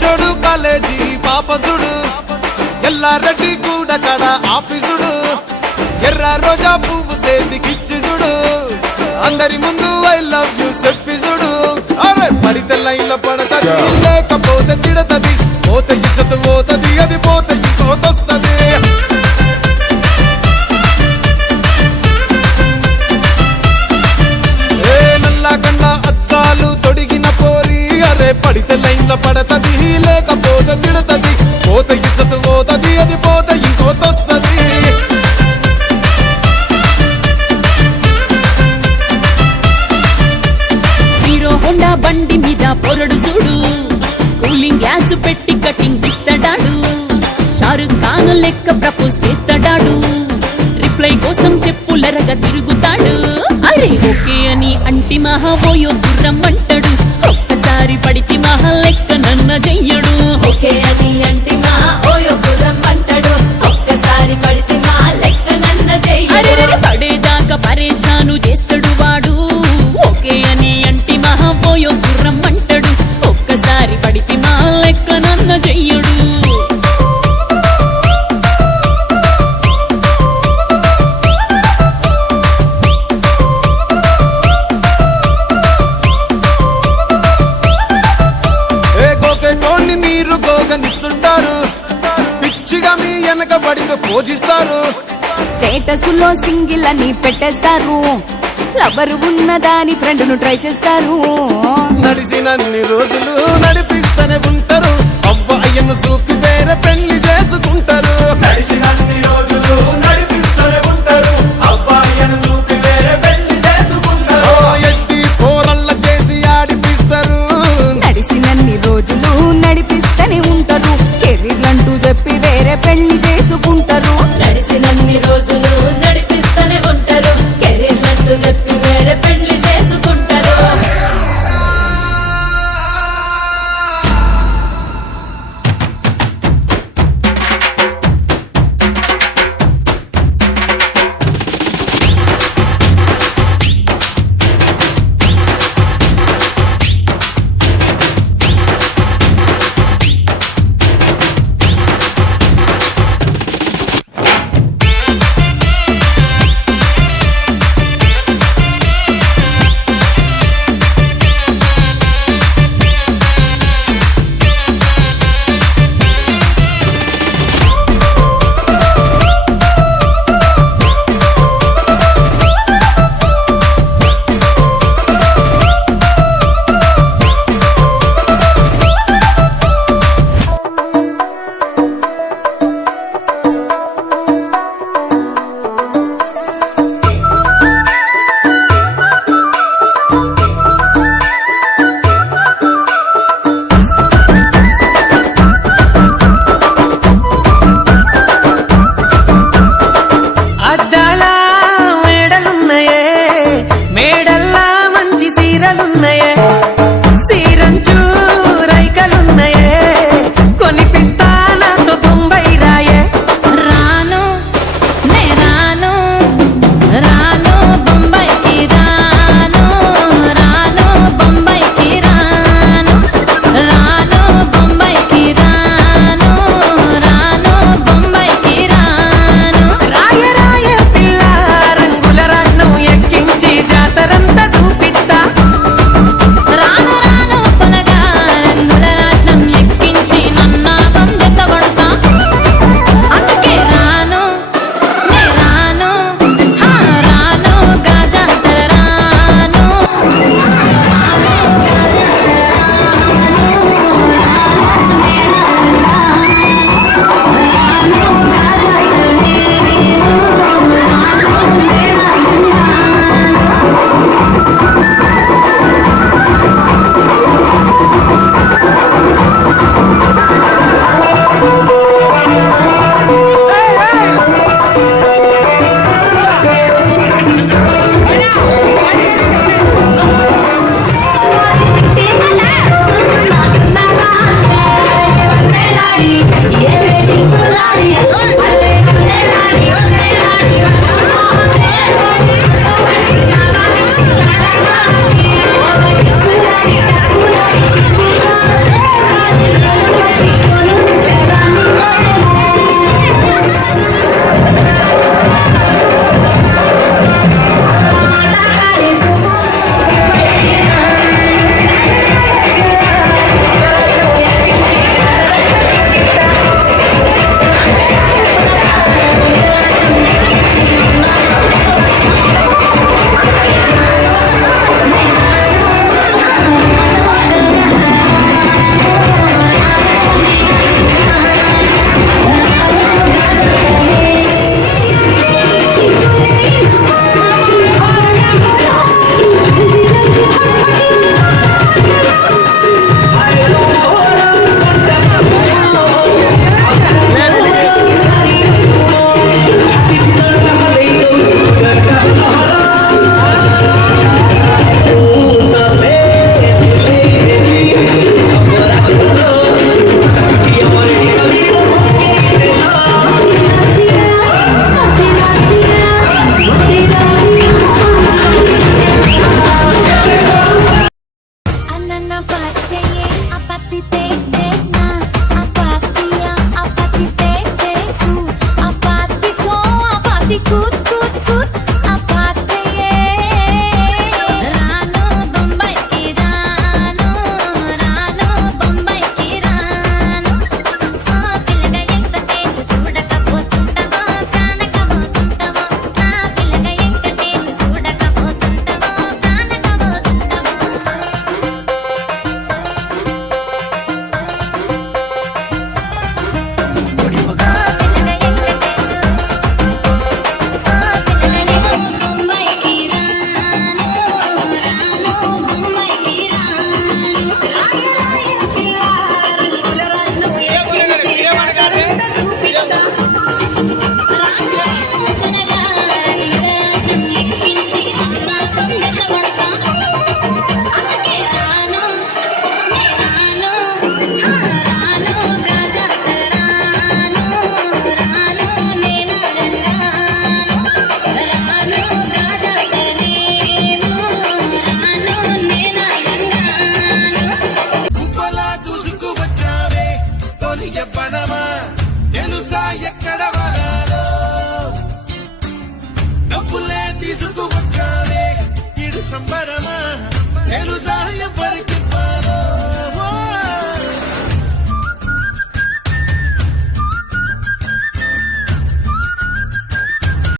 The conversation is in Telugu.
జోడు కాలేజీ పాపసుడు ఎల్లారెడ్డి కూడా కడ ఆఫీసుడు ఎర్ర రోజా పువ్వు సేతికిచ్చి చూడు అందరి ముందు ఐ లవ్ యూ చెప్పి చూడు అరే పడితే లైన్ లో పడతది లేకపోతే తిడతది పోతే ఇచ్చత పోతది అది పోతే ఇంకోతొస్తది నల్లగండ అద్దాలు తొడిగిన పోరి అరే పడితే లైన్ లో పడతది లేకపోతే తిడతది పోతే ఇచ్చత పోతది అది పోతే ఇంకోతొస్తది హీరో హోండా బండి మీద పొరడు చూడు కూలింగ్ గ్లాస్ పెట్టి కటింగ్ ఇస్తాడాడు షారుఖ్ ఖాన్ లెక్క ప్రపోజ్ చేస్తాడాడు రిప్లై కోసం చెప్పులరగా తిరుగుతాడు అరే ఓకే అని అంటి మహాబోయో గుర్రం అంటాడు ఒక్కసారి పడితే మహా లెక్క నన్న చెయ్యడు ఓకే అని అంటి మా ఓయో గుర్రం అంటాడు ఒక్కసారి పడితే మా లెక్క నన్న చెయ్యడు అరే పడేదాకా పరేషాను చేస్తాడు వాడు ఓకే అని అంటి మహాబోయో గుర్రం అంటాడు ఒక్కసారి పడితే మా లెక్క నన్న చెయ్యడు మీరు గోగనిస్తుంటారు పిచ్చిగా మీ వెనకబడితో పూజిస్తారు స్టేటస్ లో సింగిల్ అని పెట్టేస్తారు లవర్ ఉన్నదాని ఫ్రెండ్ ను ట్రై చేస్తారు నడిచినన్ని రోజులు నడిపిస్తూనే ఉంటారు అవ్వాయను చూపి వేరే పెళ్లి చేసుకుంటారు నడిచినన్ని రోజులు నడిపిస్తూనే ఉంటారు అబ్బాయిని చూపి వేరే పెళ్లి చేసుకుంటారు ఎడ్డి పోరల్ల చేసి ఆడిపిస్తారు నడిచినన్ని రోజులు నడిపిస్తూనే ఉంటారు కెరీర్లంటూ చెప్పి వేరే పెళ్లి చేసుకుంటారు నడిచినన్ని రోజులు నడిపిస్తూనే ఉంటారు కెరీర్లంటూ చెప్పి వేరే పెళ్లి చేసుకుంటారు తెలుసా